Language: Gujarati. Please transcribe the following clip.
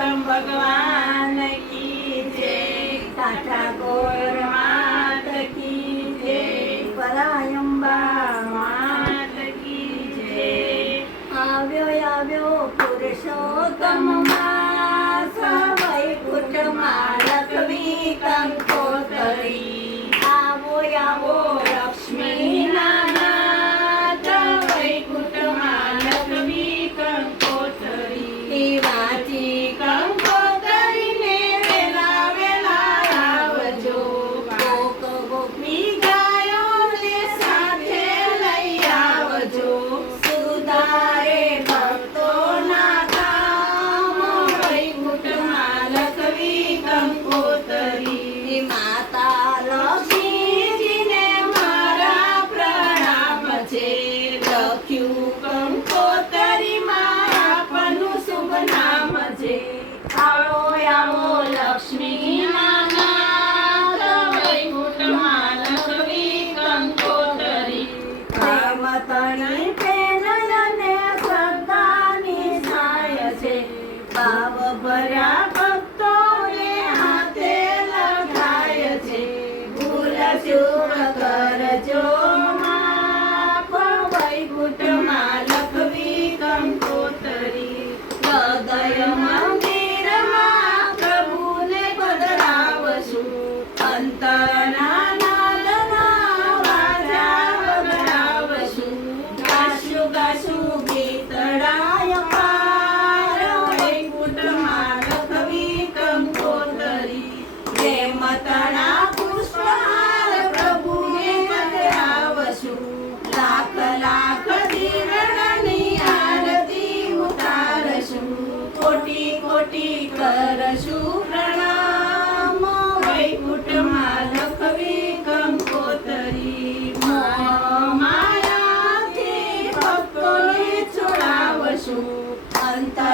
भगवान की जय, ठाकुर मात की जय, परायंबा मात की जय। આવ્યો પુરુષોત્તમ માસ, વૈકુંઠમાં લખવી કંકોતરી. આવો આવો લક્ષ્મીના નાથ, વૈકુંઠમાં લખવી કંકોતરી. વાંચી કંકોતરીને વેલા વેલા આવજો, કોક ગોપી ગાયોને સાથે લઈ આવજો. સુધારે ભક્તોના કામ, વૈકુંઠમાં લખવી કંકોતરી. માતા લક્ષ્મીજીને મારા પ્રણામ છે, લખ્યું કંકોતરીમાં આપનું શુભ નામ છે. આવો આવો લક્ષ્મીના નાથ, વૈકુંઠમાં લખવી કંકોતરી. પ્રેમતણી પ્રેમ અને શ્રદ્ધાની છાય છે, ભાવ ભર્યા ભક્તોને હાથે લખાય છે. ભૂલ ચૂક કરજો માફ, વૈકુંઠમાં લખવી કંકોતરી. હૃદય મંદિરમાં પ્રભુને પધરાવશું, અંતરના નાદના વાજા વગાડવશું. ગાશું ગાશું ગીતડાય પાર, વૈકુંઠમાં લખવી કંકોતરી. પ્રેમતણા પુષ્પહાર પ્રભુને પધરાવશું, લાખ લાખ દીવડાની આરતી ઉતારશું. કોટી કોટી કરશું પ્રણામ, વૈકુંઠમાં લખવી કંકોતરી. મોહ માયાથી ભક્તોને છોડાવશું, અંતર